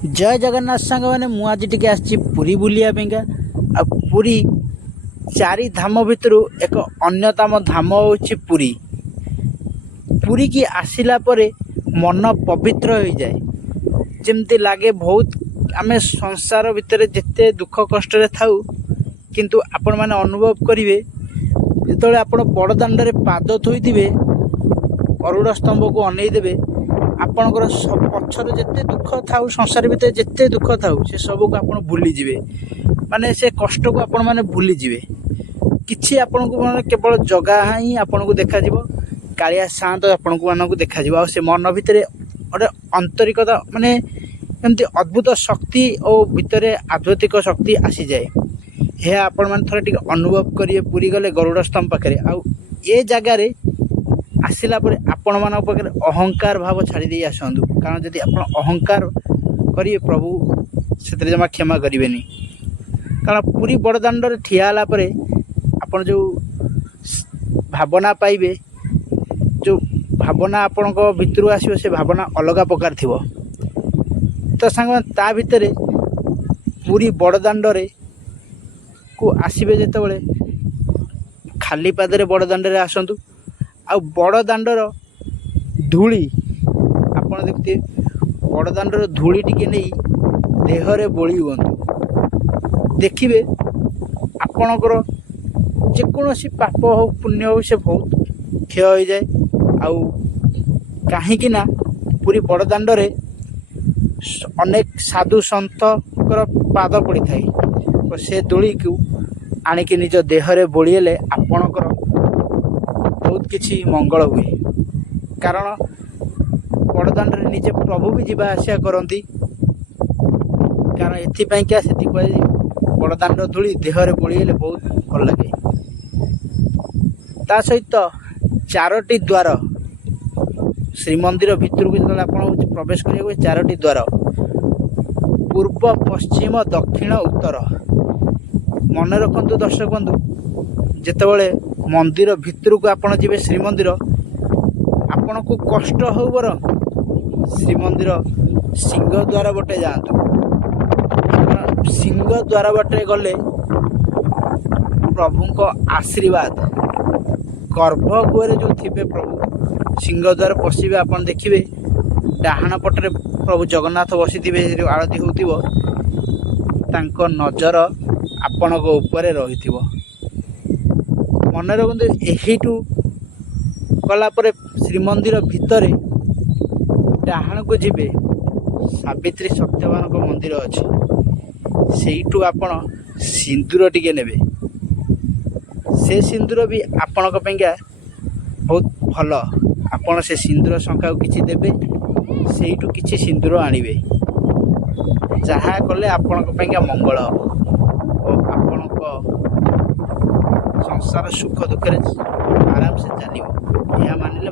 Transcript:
जय जगन्नाथ सांग मैंने मुझे टी आसी पुरी बुलाइका आ पुरी चारि धाम भितर एक अन्यतम धाम हूँ पुरी। पुरी की आसिला परे मन पवित्र हो जाए, जमती लगे बहुत आम संसार भितर जिते दुख कष्ट थाऊ किंतु आपण मैंने अनुभव करेंगे जो आप बड़दाण्ड पाद थोथे अरुण स्तंभ को अनईदेवे आपणकर पक्षर जिते दुख थाऊ संसार भितर जिते दुख थाऊ से सबको आप भूलीजे, माने से कष्ट को आपण मैंने भूलीजे किसी आपण को माने केवल जगह ही आपन को देखा कालिया शांत आपण को देखा से मन भितर गोटे आंतरिकता माने एमती अद्भुत शक्ति और भितर आध्यात्मिक शक्ति आसी जाए। यह आपण मैंने थोड़ा टी अनुभव करिए पुरी गले गरुड़ स्तंभ पाखे आउ ए जगार आसला आपण मान पाखे अहंकार भाव छाड़ी दे आसतु, कारण जदि आप अहंकार करिए प्रभु से जमा क्षमा करें। कारण पुरी बड़दाण्ड ठियाला आपन जो भावना पाइबे, जो भावना आपण भितर आसो से भावना अलग प्रकार थी। तो सांग ता भितर पुरी बड़दाण्ड को आसबे जिते खाली पादरे बड़दाण्ड आसतु आ बड़दाण्डर धूली आपड़ देखते बड़दाण्डर धूली टिके नहीं देहरे बोली हुंतु देखिए आपणकर जेकोसी पाप हो पुण्य हो से बहुत क्षय हो जाए। आउ कहीं पूरी बड़दाण्ड अनेक साधु सन्तर पाद पड़ी थाए तो से धूली को आणिक निज देहरे बोलीले आपणकर बहुत किसी मंगल हुए, कारण बड़दाण्ड निजे प्रभु भी जीवा आसिया करती। कारण एपाई क्या से बड़दाण्ड धूली देहरे बोलीले बहुत भल लगे। ता सहित चारोटी द्वार श्रीमंदिर भितर को जो आप प्रवेश करेंगे चारोटी द्वार पूर्व पश्चिम दक्षिण उत्तर मन रखु दर्शक बंधु जितेबाला मंदिर भितर को आप जी श्रीमंदिर आपण को कष्ट हो बर श्रीमंदिर सिंह द्वार बटे जातु, सिंह द्वार बटे गले प्रभु को आशीर्वाद गर्भगृह जो थे प्रभु सिंह द्वार पशिबे आप देखिए डाहाण पटरे प्रभु जगन्नाथ बसी जो आरती हो नजर आपण रही मन रखते यहीठू गलापर श्रीमंदिर भितर डाहाण को जीवे सावित्री सत्यवान मंदिर अच्छी सेठू आपण सिंदूर टिके नेबे से सिंदूर भी आपण बहुत भल आपण से सिंदूर संख्या किसी देवे सेठू किसी सिंदूर आणवे जहाँ कले आपण मंगल हम आपण संसार सुख दुखे आराम से चलो यह मानिले।